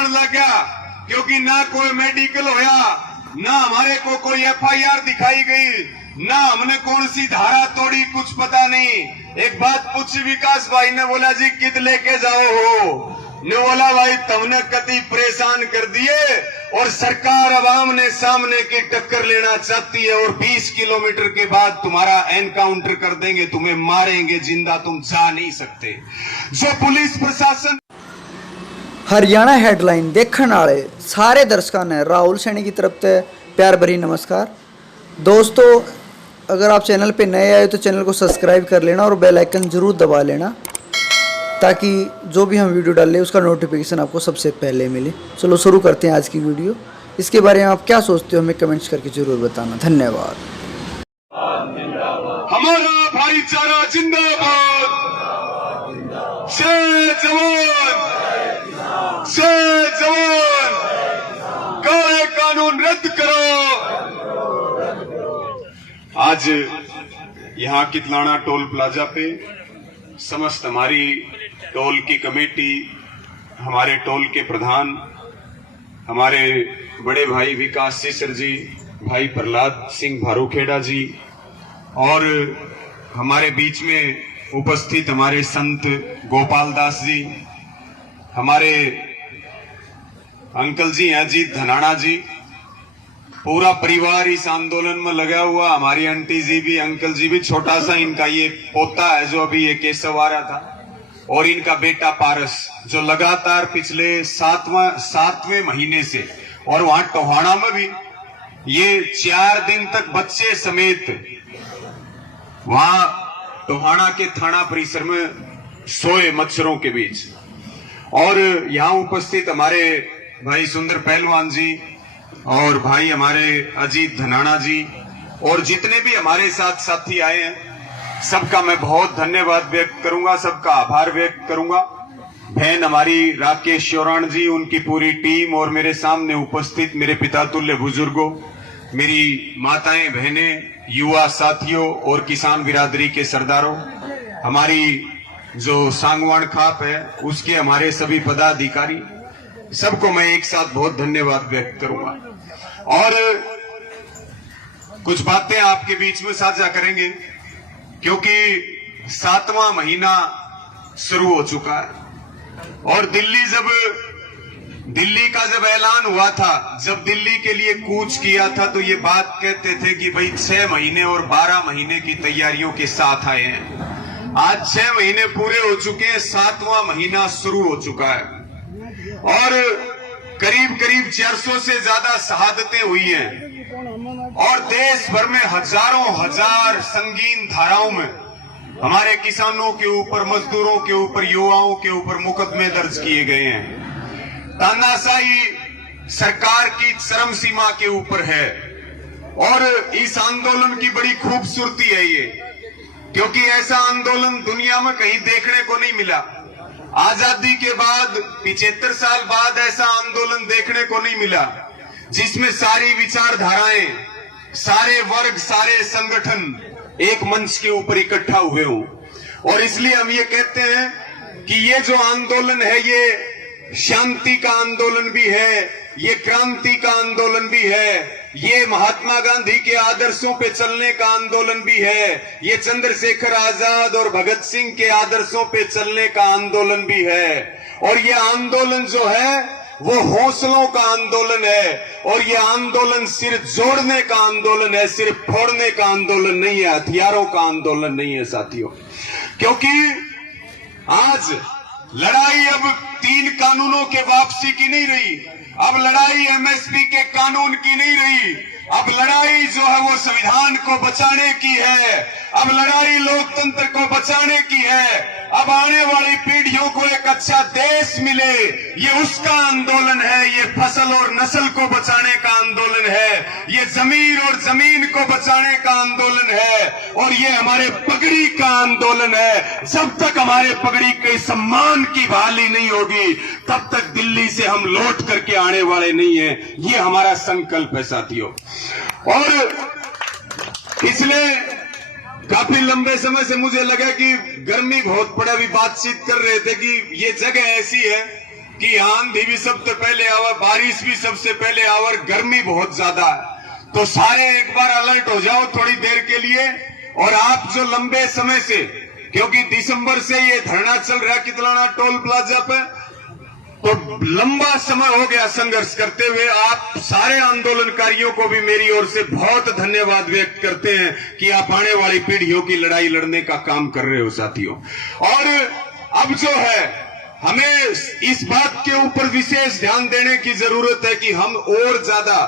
लग गया, क्योंकि ना कोई मेडिकल होया, ना हमारे को कोई FIR दिखाई गई, ना हमने कौन सी धारा तोड़ी, कुछ पता नहीं। एक बात पूछी विकास भाई ने, बोला जी कित लेके जाओ हो, ने बोला भाई तुमने कति परेशान कर दिए और सरकार अब ने सामने की टक्कर लेना चाहती है और 20 किलोमीटर के बाद तुम्हारा एनकाउंटर कर देंगे, तुम्हें मारेंगे जिंदा, तुम जा नहीं सकते। जो पुलिस प्रशासन हरियाणा हेडलाइन देखने वाले सारे दर्शकों ने राहुल सैनी की तरफ से प्यार भरी नमस्कार। दोस्तों, अगर आप चैनल पे नए आए तो चैनल को सब्सक्राइब कर लेना और बेल आइकन ज़रूर दबा लेना, ताकि जो भी हम वीडियो डालें उसका नोटिफिकेशन आपको सबसे पहले मिले। चलो शुरू करते हैं आज की वीडियो। इसके बारे में आप क्या सोचते हो हमें कमेंट्स करके ज़रूर बताना। धन्यवाद। हमारा भाईचारा जिंदाबाद, जय जवान, जय जवान, काले कानून रद्द करो। आज यहाँ कितलाना टोल प्लाजा पे समस्त हमारी टोल की कमेटी, हमारे टोल के प्रधान, हमारे बड़े भाई विकास सीसर जी, भाई प्रहलाद सिंह भारूखेड़ा जी, और हमारे बीच में उपस्थित हमारे संत गोपाल दास जी, हमारे अंकल जी हैं जी धनाना जी, पूरा परिवार इस आंदोलन में लगा हुआ, हमारी आंटी जी भी, अंकल जी भी, छोटा सा इनका ये पोता है जो अभी ये केशव आ रहा था, और इनका बेटा पारस, जो लगातार पिछले सातवें महीने से, और वहां टोहाना में भी ये 4 दिन तक बच्चे समेत वहां टोहाना के थाना परिसर में सोए मच्छरों के बीच। और यहाँ उपस्थित हमारे भाई सुंदर पहलवान जी और भाई हमारे अजीत धनाना जी, और जितने भी हमारे साथ साथी आए हैं, सबका मैं बहुत धन्यवाद व्यक्त करूंगा, सबका आभार व्यक्त करूंगा। बहन हमारी राकेश शोराण जी, उनकी पूरी टीम, और मेरे सामने उपस्थित मेरे पिता तुल्य बुजुर्गों, मेरी माताएं, बहनें, युवा साथियों और किसान बिरादरी के सरदारों, हमारी जो सांगवान खाप है उसके हमारे सभी पदाधिकारी, सबको मैं एक साथ बहुत धन्यवाद व्यक्त करूंगा। और कुछ बातें आपके बीच में साझा करेंगे, क्योंकि 7वां महीना शुरू हो चुका है। और दिल्ली का जब ऐलान हुआ था, जब दिल्ली के लिए कूच किया था, तो ये बात कहते थे कि भाई 6 महीने और 12 महीने की तैयारियों के साथ आए हैं। आज 6 महीने पूरे हो चुके हैं, 7वां महीना शुरू हो चुका है, और करीब करीब 400 से ज्यादा शहादतें हुई हैं, और देश भर में हजारों हजार संगीन धाराओं में हमारे किसानों के ऊपर, मजदूरों के ऊपर, युवाओं के ऊपर मुकदमे दर्ज किए गए हैं। तानाशाही सरकार की चरम सीमा के ऊपर है, और इस आंदोलन की बड़ी खूबसूरती है ये, क्योंकि ऐसा आंदोलन दुनिया में कहीं देखने को नहीं मिला। आजादी के बाद 75 साल बाद ऐसा आंदोलन देखने को नहीं मिला, जिसमें सारी विचारधाराएं, सारे वर्ग, सारे संगठन एक मंच के ऊपर इकट्ठा हुए हों। और इसलिए हम ये कहते हैं कि ये जो आंदोलन है, ये शांति का आंदोलन भी है, ये क्रांति का आंदोलन भी है, ये महात्मा गांधी के आदर्शों पे चलने का आंदोलन भी है, ये चंद्रशेखर आजाद और भगत सिंह के आदर्शों पे चलने का आंदोलन भी है। और ये आंदोलन जो है वो हौसलों का आंदोलन है, और ये आंदोलन सिर्फ जोड़ने का आंदोलन है, सिर्फ फोड़ने का आंदोलन नहीं है, हथियारों का आंदोलन नहीं है साथियों। क्योंकि आज लड़ाई अब 3 कानूनों के वापसी की नहीं रही, अब लड़ाई MSP के कानून की नहीं रही, अब लड़ाई जो है वो संविधान को बचाने की है, अब लड़ाई लोकतंत्र को बचाने की है, अब आने वाली पीढ़ियों को एक अच्छा देश मिले, ये उसका आंदोलन है। ये फसल और नस्ल को बचाने का आंदोलन है, ये जमीन और जमीन को बचाने का आंदोलन है, और ये हमारे पगड़ी का आंदोलन है। जब तक हमारे पगड़ी के सम्मान की बहाली नहीं होगी, तब तक दिल्ली से हम लौट करके आने वाले नहीं है। ये हमारा संकल्प है साथियों। और पिछले काफी लंबे समय से मुझे लगा कि गर्मी बहुत पड़ा, अभी बातचीत कर रहे थे कि ये जगह ऐसी है कि आंधी भी सबसे पहले आवा, बारिश भी सबसे पहले आवर, गर्मी बहुत ज्यादा है, तो सारे एक बार अलर्ट हो जाओ थोड़ी देर के लिए। और आप जो लंबे समय से, क्योंकि दिसंबर से ये धरना चल रहा है कितलाना टोल प्लाजा पे, तो लंबा समय हो गया संघर्ष करते हुए, आप सारे आंदोलनकारियों को भी मेरी ओर से बहुत धन्यवाद व्यक्त करते हैं कि आप आने वाली पीढ़ियों की लड़ाई लड़ने का काम कर रहे हो साथियों। और अब जो है हमें इस बात के ऊपर विशेष ध्यान देने की जरूरत है कि हम और ज्यादा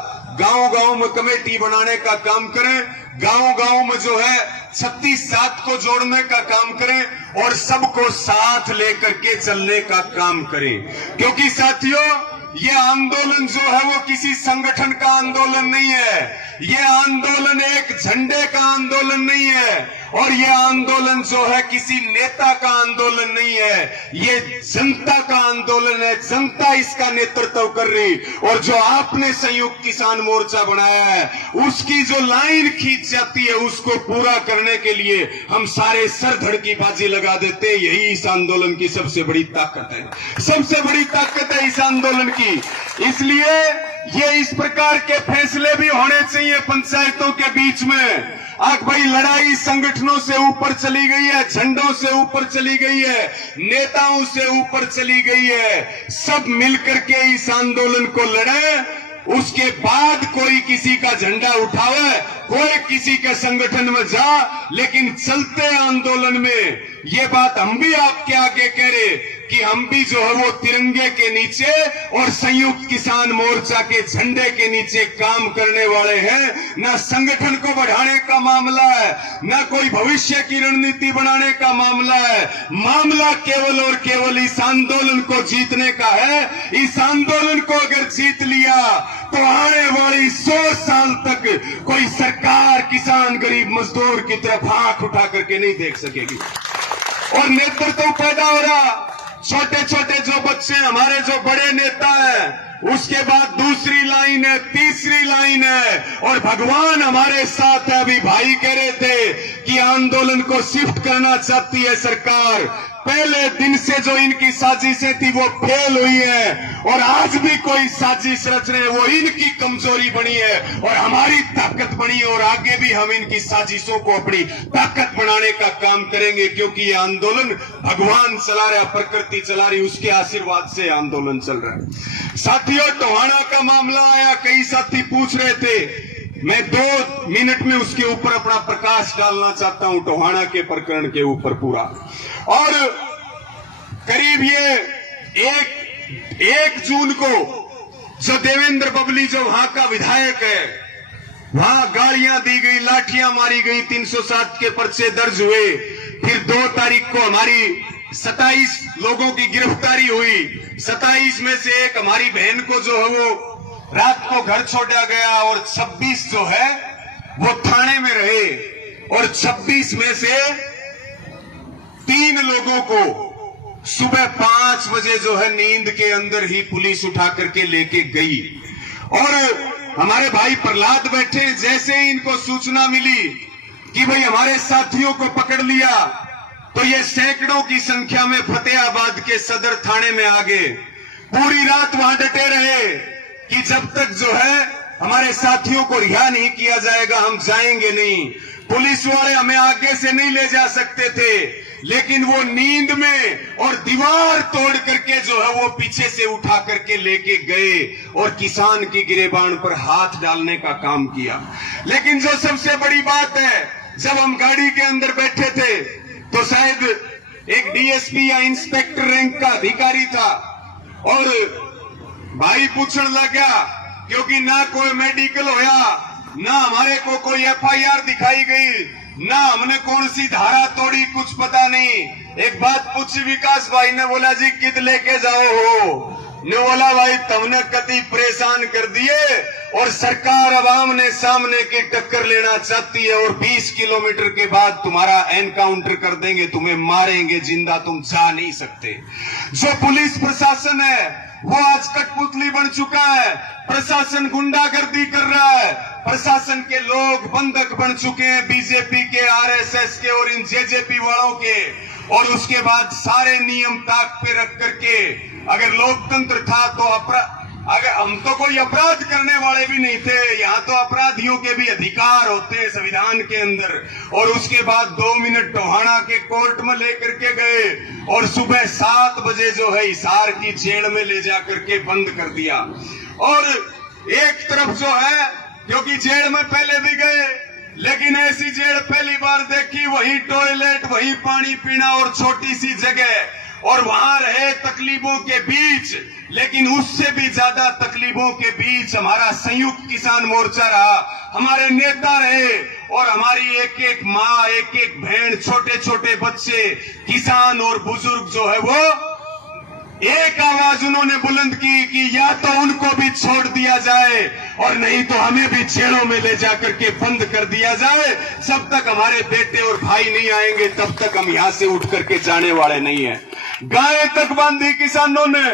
गांव-गांव में कमेटी बनाने का काम करें, गांव-गांव में जो है 36-7 को जोड़ने का काम करें और सबको साथ लेकर के चलने का काम करें। क्योंकि साथियों ये आंदोलन जो है वो किसी संगठन का आंदोलन नहीं है, ये आंदोलन एक झंडे का आंदोलन नहीं है, और ये आंदोलन जो है किसी नेता का आंदोलन नहीं है, ये जनता का आंदोलन है। जनता इसका नेतृत्व कर रही, और जो आपने संयुक्त किसान मोर्चा बनाया है उसकी जो लाइन खींच जाती है उसको पूरा करने के लिए हम सारे सर धड़ की बाजी लगा देते हैं। यही इस आंदोलन की सबसे बड़ी ताकत है, सबसे बड़ी ताकत है इस आंदोलन की। इसलिए ये इस प्रकार के फैसले भी होने चाहिए पंचायतों के बीच में। आग भाई लड़ाई संगठनों से ऊपर चली गई है, झंडों से ऊपर चली गई है, नेताओं से ऊपर चली गई है। सब मिलकर के इस आंदोलन को लड़े, उसके बाद कोई किसी का झंडा उठावे, कोई किसी के संगठन में जा, लेकिन चलते आंदोलन में ये बात हम भी आपके आगे कह रहे कि हम भी जो है वो तिरंगे के नीचे और संयुक्त किसान मोर्चा के झंडे के नीचे काम करने वाले हैं। ना संगठन को बढ़ाने का मामला है, ना कोई भविष्य की रणनीति बनाने का मामला है, मामला केवल और केवल इस आंदोलन को जीतने का है। इस आंदोलन को अगर जीत लिया तो आने वाली 100 साल तक कोई सरकार किसान गरीब मजदूर की तरफ आंख उठा करके नहीं देख सकेगी। और नेतृत्व पैदा हो रहा, छोटे छोटे जो बच्चे हमारे जो बड़े नेता हैं, उसके बाद दूसरी लाइन है, तीसरी लाइन है, और भगवान हमारे साथ है। अभी भाई कह रहे थे कि आंदोलन को शिफ्ट करना चाहती है सरकार। पहले दिन से जो इनकी साजिशें थी वो फेल हुई है, और आज भी कोई साजिश रच रहे हैं वो इनकी कमजोरी बनी है और हमारी ताकत बनी है। और आगे भी हम इनकी साजिशों को अपनी ताकत बनाने का काम करेंगे, क्योंकि ये आंदोलन भगवान चला रहा, प्रकृति चला रही, उसके आशीर्वाद से आंदोलन चल रहा है। साथियों टोहाना का मामला आया, कई साथी पूछ रहे थे, मैं 2 मिनट में उसके ऊपर अपना प्रकाश डालना चाहता हूं, टोहाना के प्रकरण के ऊपर पूरा। और करीब ये 1 जून को जो देवेंद्र बबली जो वहां का विधायक है, वहां गालियां दी गई, लाठियां मारी गई, 307 के पर्चे दर्ज हुए। फिर 2 तारीख को हमारी 27 लोगों की गिरफ्तारी हुई। 27 में से एक हमारी बहन को जो है वो रात को घर छोड़ा गया, और 26 जो है वो थाने में रहे, और 26 में से 3 लोगों को सुबह 5 बजे जो है नींद के अंदर ही पुलिस उठा करके लेके गई। और हमारे भाई प्रहलाद बैठे, जैसे ही इनको सूचना मिली कि भाई हमारे साथियों को पकड़ लिया, तो ये सैकड़ों की संख्या में फतेहाबाद के सदर थाने में आ गए। पूरी रात वहां डटे रहे कि जब तक जो है हमारे साथियों को रिहा नहीं किया जाएगा हम जाएंगे नहीं। पुलिस वाले हमें आगे से नहीं ले जा सकते थे, लेकिन वो नींद में और दीवार तोड़ करके जो है वो पीछे से उठा करके लेके गए और किसान की गिरेबान पर हाथ डालने का काम किया। लेकिन जो सबसे बड़ी बात है, जब हम गाड़ी के अंदर बैठे थे तो शायद एक डीएसपी या इंस्पेक्टर रैंक का अधिकारी था, और भाई पूछने लगा, क्योंकि ना कोई मेडिकल होया, ना हमारे को कोई एफआईआर दिखाई गई, ना हमने कौन सी धारा तोड़ी, कुछ पता नहीं। एक बात पूछी विकास भाई ने, बोला जी कित लेके जाओ हो? ने बोला भाई तुमने कति परेशान कर दिए, और सरकार अब आमने सामने की टक्कर लेना चाहती है, और 20 किलोमीटर के बाद तुम्हारा एनकाउंटर कर देंगे, तुम्हें मारेंगे जिंदा, तुम जा नहीं सकते। जो पुलिस प्रशासन है वो आज कठपुतली बन चुका है, प्रशासन गुंडागर्दी कर रहा है, प्रशासन के लोग बंधक बन चुके हैं बीजेपी के, आरएसएस के और इन जेजेपी वालों के। और उसके बाद सारे नियम ताक पे रख करके अगर लोकतंत्र था तो अगर हम तो कोई अपराध करने वाले भी नहीं थे, यहाँ तो अपराधियों के भी अधिकार होते हैं संविधान के अंदर। और उसके बाद 2 मिनट टोहाना के कोर्ट में लेकर के गए और सुबह 7 बजे जो है हिसार की जेल में ले जा करके बंद कर दिया। और एक तरफ जो है, क्योंकि जेल में पहले भी गए, लेकिन ऐसी जेल पहली बार देखी, वही टॉयलेट, वही पानी पीना और छोटी सी जगह, और वहां रहे तकलीफों के बीच। लेकिन उससे भी ज्यादा तकलीफों के बीच हमारा संयुक्त किसान मोर्चा रहा, हमारे नेता रहे, और हमारी एक एक माँ, एक एक बहन, छोटे छोटे बच्चे, किसान और बुजुर्ग जो है वो एक आवाज उन्होंने बुलंद की कि या तो उनको भी छोड़ दिया जाए और नहीं तो हमें भी जेलों में ले जाकर के बंद कर दिया जाए। जब तक हमारे बेटे और भाई नहीं आएंगे तब तक हम यहां से उठ करके जाने वाले नहीं है। गाय तक बांधी किसानों ने,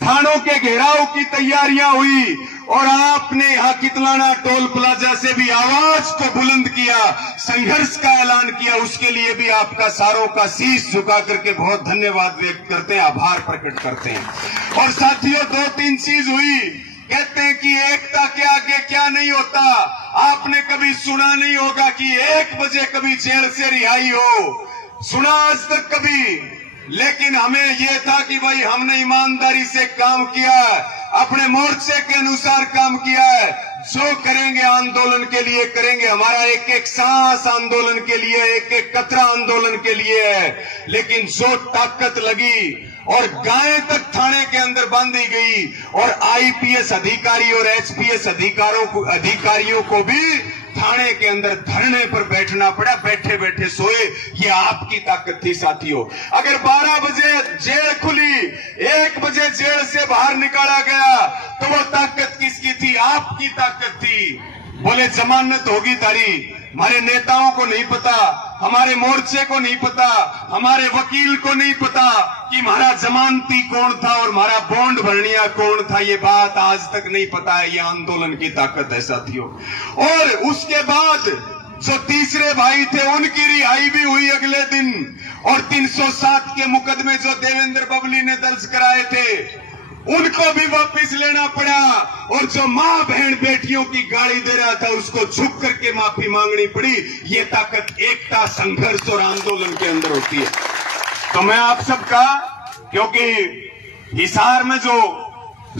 थानों के घेराव की तैयारियां हुई, और आपने यहाँ कितलाना टोल प्लाजा से भी आवाज को बुलंद किया, संघर्ष का ऐलान किया। उसके लिए भी आपका सारों का शीश झुका करके बहुत धन्यवाद व्यक्त करते हैं, आभार प्रकट करते हैं। और साथियों, 2-3 चीज हुई। कहते हैं कि एकता के आगे क्या नहीं होता। आपने कभी सुना नहीं होगा कि 1 बजे कभी जेल से रिहाई हो, सुना आज तक कभी? लेकिन हमें यह था कि भाई हमने ईमानदारी से काम किया, अपने मोर्चे के अनुसार काम किया है। जो करेंगे आंदोलन के लिए करेंगे, हमारा एक एक सांस आंदोलन के लिए, एक एक कतरा आंदोलन के लिए है। लेकिन जो ताकत लगी और गाय तक थाने के अंदर बांधी गई, और आईपीएस अधिकारी और एचपीएस अधिकारियों को भी थाने के अंदर धरने पर बैठना पड़ा, बैठे बैठे सोए। ये आपकी ताकत थी साथियों। अगर 12 बजे जेल खुली, 1 बजे जेल से बाहर निकाला गया, तो वो ताकत किसकी थी? आपकी ताकत थी। बोले जमानत होगी तारी, हमारे नेताओं को नहीं पता, हमारे मोर्चे को नहीं पता, हमारे वकील को नहीं पता कि हमारा जमानती कौन था और हमारा बॉन्ड भरनिया कौन था। ये बात आज तक नहीं पता है। ये आंदोलन की ताकत है साथियों। और उसके बाद जो तीसरे भाई थे उनकी रिहाई भी हुई अगले दिन, और 307 के मुकदमे जो देवेंद्र बबली ने दर्ज कराए थे उनको भी वापस लेना पड़ा, और जो माँ बहन बेटियों की गाड़ी दे रहा था उसको झुक करके माफी मांगनी पड़ी। ये ताकत एकता, संघर्ष और आंदोलन के अंदर होती है। तो मैं आप सबका, क्योंकि हिसार में जो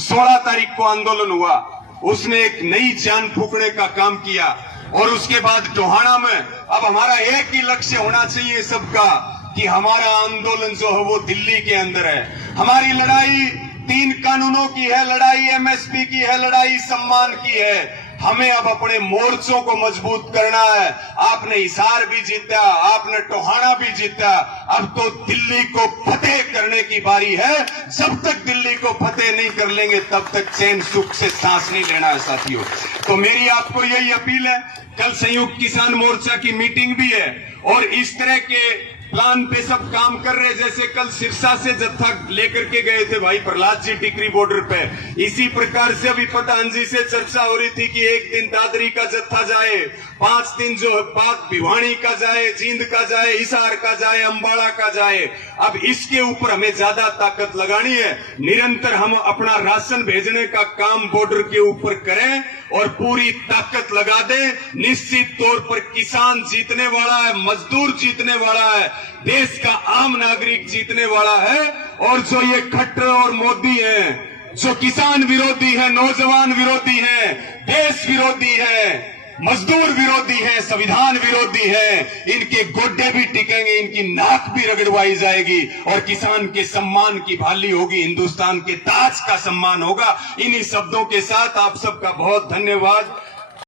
16 तारीख को आंदोलन हुआ, उसने एक नई जान फूकने का काम किया, और उसके बाद टोहाना में अब हमारा एक ही लक्ष्य होना चाहिए सबका कि हमारा आंदोलन जो है वो दिल्ली के अंदर है। हमारी लड़ाई 3 कानूनों की है, लड़ाई एमएसपी की है, लड़ाई सम्मान की है। हमें अब अपने मोर्चों को मजबूत करना है। आपने हिसार भी जीता, आपने टोहाना भी जीता, अब तो दिल्ली को फतेह करने की बारी है। जब तक दिल्ली को फतेह नहीं कर लेंगे तब तक चैन सुख से सांस नहीं लेना है साथियों। तो मेरी आपको यही अपील है। कल संयुक्त किसान मोर्चा की मीटिंग भी है, और इस तरह के प्लान पे सब काम कर रहे। जैसे कल सिरसा से जत्था लेकर के गए थे भाई प्रहलाद जी टिकरी बॉर्डर पे, इसी प्रकार से अभी प्रधान जी से चर्चा हो रही थी कि एक दिन दादरी का जत्था जाए, 5 दिन जो बाद भिवानी का जाए, जींद का जाए, हिसार का जाए, अंबाला का जाए। अब इसके ऊपर हमें ज्यादा ताकत लगानी है। निरंतर हम अपना राशन भेजने का काम बॉर्डर के ऊपर करें और पूरी ताकत लगा दें। निश्चित तौर पर किसान जीतने वाला है, मजदूर जीतने वाला है, देश का आम नागरिक जीतने वाला है। और जो ये खट्टर और मोदी हैं, जो किसान विरोधी हैं, नौजवान विरोधी हैं, देश विरोधी हैं, मजदूर विरोधी हैं, संविधान विरोधी हैं, इनके गोड्डे भी टिकेंगे, इनकी नाक भी रगड़वाई जाएगी, और किसान के सम्मान की भाली होगी, हिंदुस्तान के ताज का सम्मान होगा। इन्हीं शब्दों के साथ आप सबका बहुत धन्यवाद।